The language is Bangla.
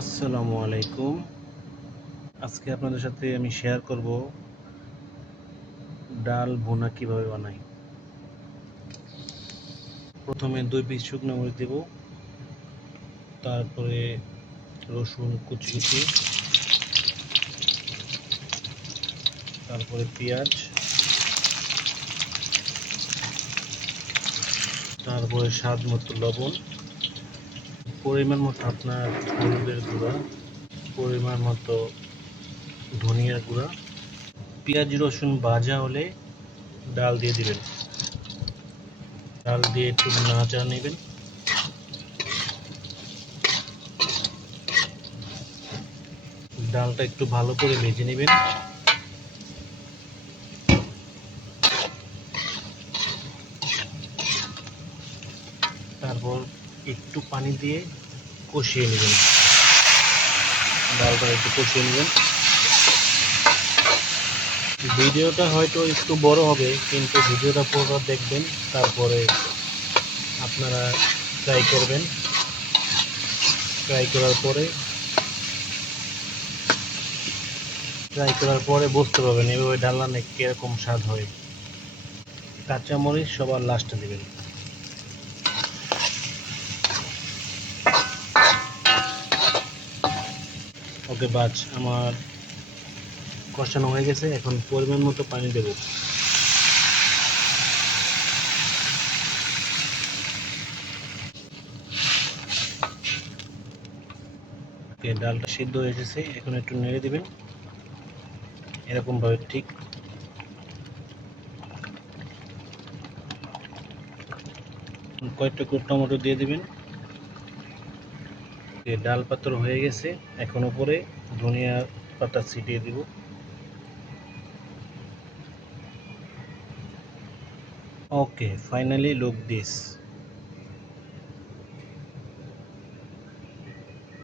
আসসালামু আলাইকুম। আজকে আপনাদের সাথে আমি শেয়ার করব ডাল ভুনা কিভাবে বানাই। প্রথমে 2 পিস শুকনো মরিচ দেব, তারপরে রসুন কুচি, তারপরে পেঁয়াজ, তারপরে স্বাদ মতো লবণ, পরিমাণ মতো আপনার হলুদের গুঁড়া, পরিমাণ মতো ধনিয়ার গুঁড়া। পেঁয়াজ রসুন ভাজা হলে ডাল দিয়ে দিবেন। ডাল দিয়ে একটু নাড়াচাড়া নেবেন। ডালটা একটু ভালো করে ভেজে নেবেন। তারপর একটু পানি দিয়ে কষিয়ে নেবেন। ডালটা একটু কষিয়ে নেবেন। ভিডিওটা হয়তো একটু বড় হবে, কিন্তু ভিডিওটা পুরো দেখবেন, তারপরে আপনারা ট্রাই করবেন। ট্রাই করার পরে বুঝতে পারবেন এভাবে ডাল রান্না কীরকম স্বাদ হয়। কাঁচামরিচ সবার লাস্টে দেবেন। ওকে বাস, আমার কষানো হয়ে গেছে। এখন পরিমাণ মতো পানি দেব। ওকে, ডালটা সিদ্ধ হয়ে এসেছে। এখন একটু নেড়ে দিবেন এরকমভাবে। ঠিক কয়েকটা টমেটো দিয়ে দিবেন। ডাল পাতর হয়ে গেছে। এখন উপরে ধনিয়া পাতা ছিটিয়ে দিব। ওকে, ফাইনালি লুক দিস।